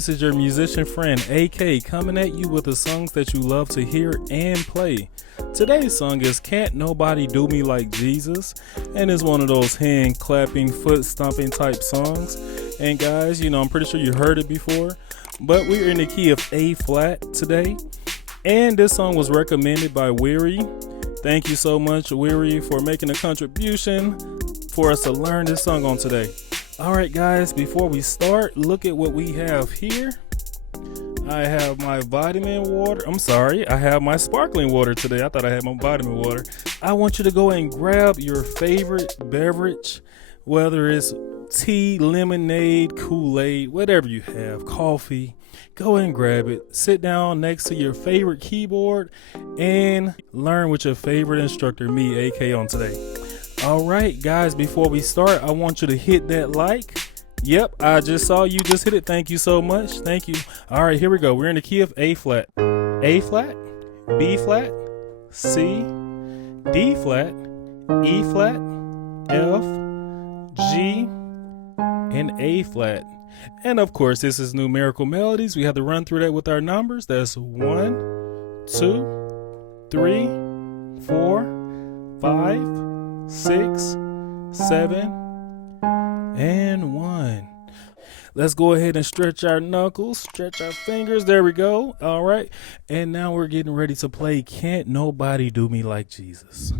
this is your musician friend AK coming at you with the songs that you love to hear and play. Today's song is Can't Nobody Do Me Like Jesus, and it's one of those hand clapping, foot stomping type songs. And guys, I'm pretty sure you heard it before, but we're in the key of A flat today. And this song was recommended by Weary. Thank you so much, Weary, for making a contribution for us to learn this song on today. Alright guys, before we start, look at what we have here. I have my vitamin water. I have my sparkling water today. I thought I had my vitamin water. I want you to go and grab your favorite beverage, whether it's tea, lemonade, Kool-Aid, whatever you have, coffee. Go and grab it. Sit down next to your favorite keyboard and learn with your favorite instructor, me, AK, on today. All right, guys, before we start, I want you to hit that like. Yep, I just saw you just hit it. Thank you so much. Thank you. All right, here we go. We're in the key of A flat. A flat, B flat, C, D flat, E flat, F, G, and A flat. And of course, this is numerical melodies. We have to run through that with our numbers. That's 1, 2, 3, 4, 5, 6, 7, and 1. Let's go ahead and stretch our knuckles, stretch our fingers. There we go. All right. And now we're getting ready to play Can't Nobody Do Me Like Jesus.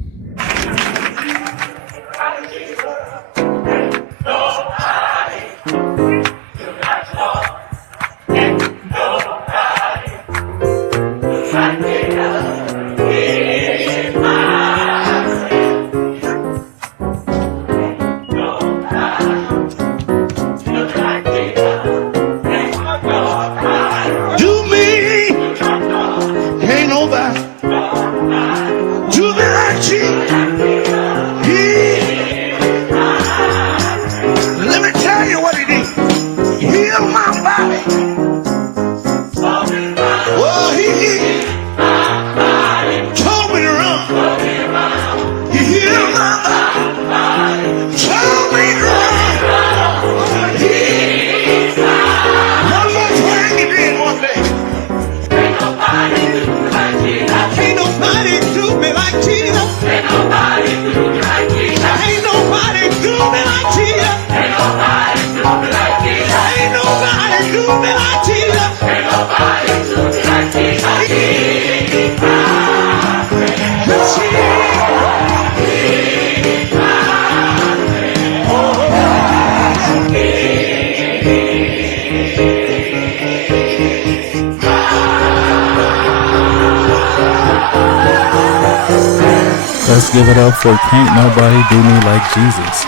Let's give it up for Can't Nobody Do Me Like Jesus.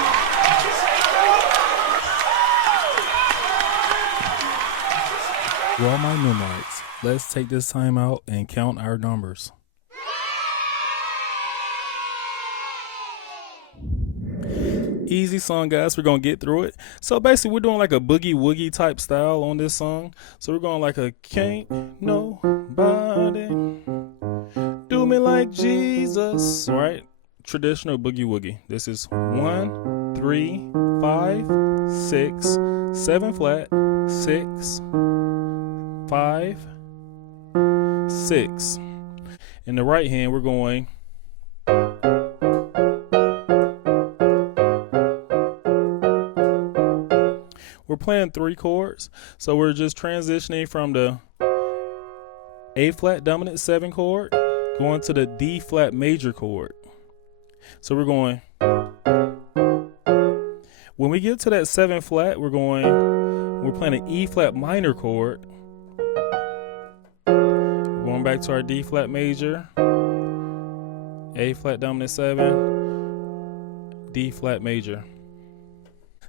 To all my numerites, let's take this time out and count our numbers. Easy song, guys. We're going to get through it. So basically, we're doing like a boogie woogie type style on this song. So we're going like a can't nobody do me like Jesus, right? Traditional boogie woogie. This is 1, 3, 5, 6, 7 flat, 6, 5, 6. In the right hand, we're going. We're playing 3 chords, so we're just transitioning from the A flat dominant 7 chord going to the D flat major chord. So we're going. When we get to that 7 flat, we're playing an E flat minor chord. Going back to our D flat major, A flat dominant 7, D flat major.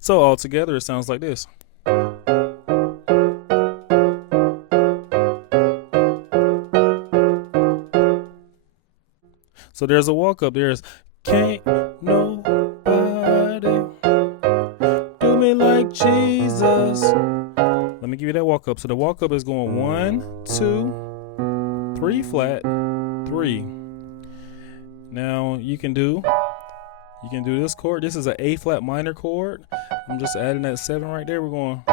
So all together, it sounds like this. So there's a walk up. There's can't nobody do me like Jesus. Let me give you that walk up. So the walk up is going 1, 2, 3 flat, 3. Now you can do this chord. This is an A flat minor chord. I'm just adding that 7 right there. We're going.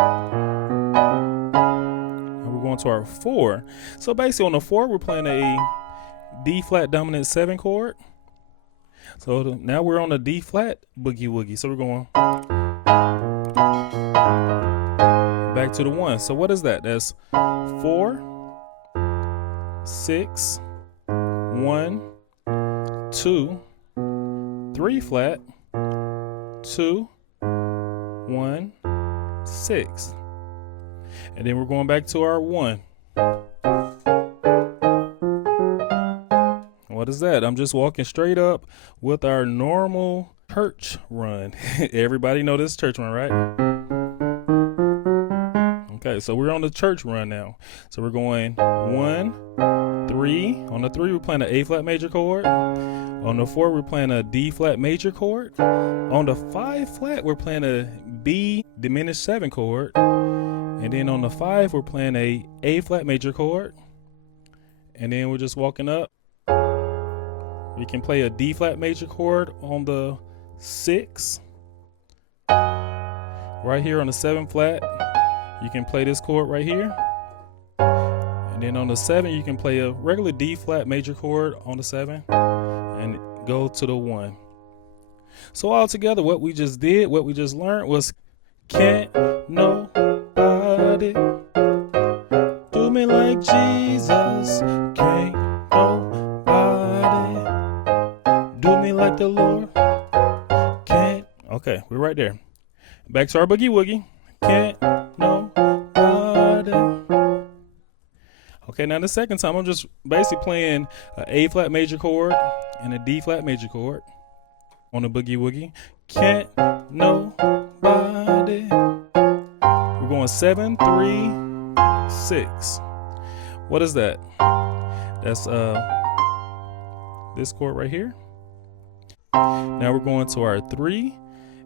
to our 4. So basically on the 4, we're playing a D flat dominant 7 chord. So now we're on a D flat boogie woogie. So we're going back to the 1. So what is that? That's 4, 6, 1, 2, 3 flat, 2, 1, 6. And then we're going back to our 1. What is that? I'm just walking straight up with our normal church run. Everybody know this church run, right? Okay, so we're on the church run now. So we're going 1, 3. On the 3, we're playing an A flat major chord. On the 4, we're playing a D flat major chord. On the 5 flat, we're playing a B diminished 7 chord. And then on the 5, we're playing A flat major chord. And then we're just walking up. We can play a D flat major chord on the 6. Right here on the 7 flat, you can play this chord right here. And then on the 7, you can play a regular D flat major chord on the 7 and go to the 1. So all together, what we just learned was, can't nobody do me like Jesus. Can't nobody do me like the Lord. Can't. Okay, we're right there. Back to our boogie woogie. Can't nobody. Okay, now the second time, I'm just basically playing an A flat major chord and a D flat major chord on the boogie woogie. Can't nobody. We're going 7, 3, 6. What is that? That's this chord right here. Now we're going to our 3.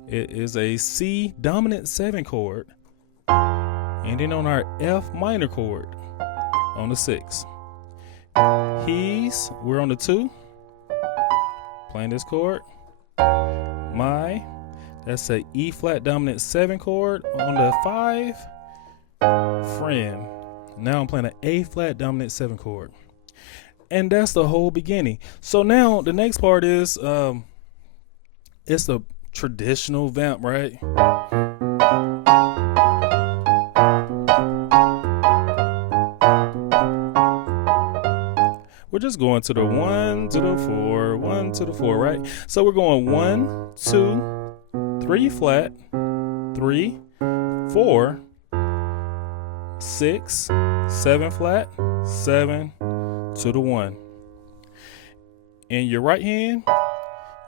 It is a C dominant 7 chord. And then on our F minor chord on the 6. We're on the 2. Playing this chord. That's a E flat dominant 7 chord on the 5. Friend. Now I'm playing an A flat dominant 7 chord. And that's the whole beginning. So now the next part is it's the traditional vamp, right? We're just going to the 1 to the 4, 1 to the 4, right? So we're going 1, 2, 3 flat, 3, 4, 6, 7 flat, 7 to the 1. In your right hand,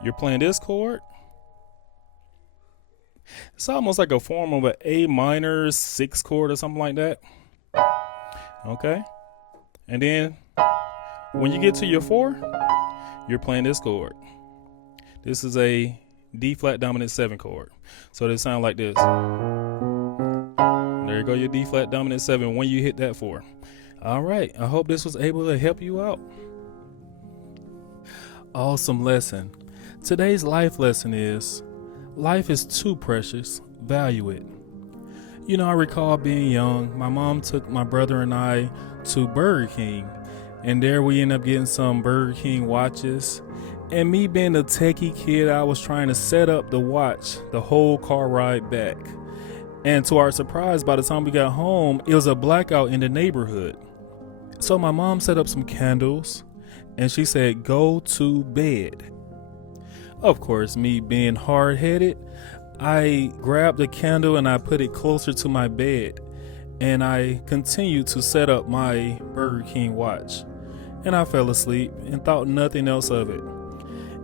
you're playing this chord. It's almost like a form of an A minor 6 chord or something like that. Okay. And then when you get to your 4, you're playing this chord. This is a D flat dominant 7 chord. So they sound like this. There you go, your D flat dominant 7 when you hit that 4. All right, I hope this was able to help you out. Awesome lesson. Today's life lesson is, life is too precious, value it. You know, I recall being young, my mom took my brother and I to Burger King, and there we ended up getting some Burger King watches. And me being a techie kid, I was trying to set up the watch the whole car ride back. And to our surprise, by the time we got home, it was a blackout in the neighborhood. So my mom set up some candles and she said, go to bed. Of course, me being hard-headed, I grabbed the candle and I put it closer to my bed. And I continued to set up my Burger King watch. And I fell asleep and thought nothing else of it.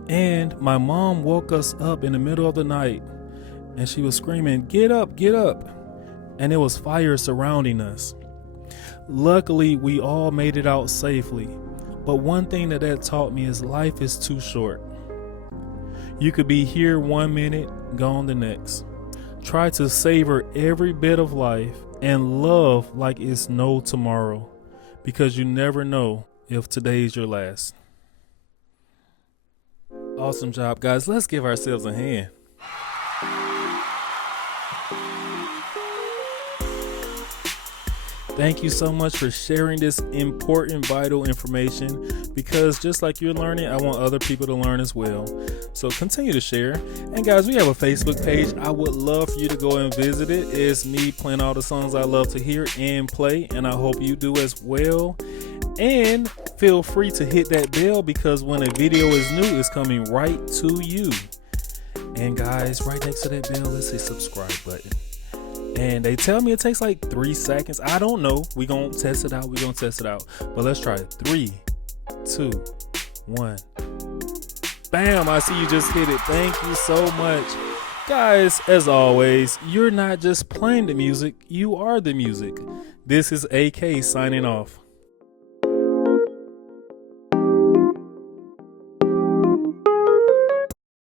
And my mom woke us up in the middle of the night and she was screaming, get up, get up. And it was fire surrounding us. Luckily, we all made it out safely. But one thing that taught me is life is too short. You could be here 1 minute, gone the next. Try to savor every bit of life and love like it's no tomorrow, because you never know if today's your last. Awesome job, guys. Let's give ourselves a hand. Thank you so much for sharing this important, vital information, because just like you're learning, I want other people to learn as well. So continue to share. And guys, we have a Facebook page. I would love for you to go and visit it. It's me playing all the songs I love to hear and play, and I hope you do as well. And feel free to hit that bell, because when a video is new, it's coming right to you. And guys, right next to that bell, let's say subscribe button. And they tell me it takes like 3 seconds. I don't know. We're going to test it out. But let's try it. 3, 2, 1. Bam. I see you just hit it. Thank you so much. Guys, as always, you're not just playing the music. You are the music. This is AK signing off.